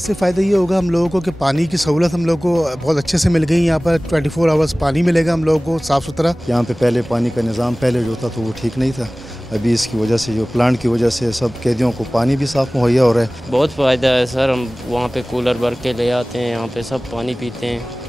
इससे फ़ायदा ये होगा हम लोगों को कि पानी की सहूलत हम लोग को बहुत अच्छे से मिल गई। यहाँ पर 24 आवर्स पानी मिलेगा हम लोगों को साफ़ सुथरा। यहाँ पे पहले पानी का निज़ाम पहले जो था तो वो ठीक नहीं था। अभी इसकी वजह से जो प्लांट की वजह से सब कैदियों को पानी भी साफ़ मुहैया हो रहा है। बहुत फ़ायदा है सर, हम वहाँ पे कूलर भर के ले आते हैं, यहाँ पे सब पानी पीते हैं।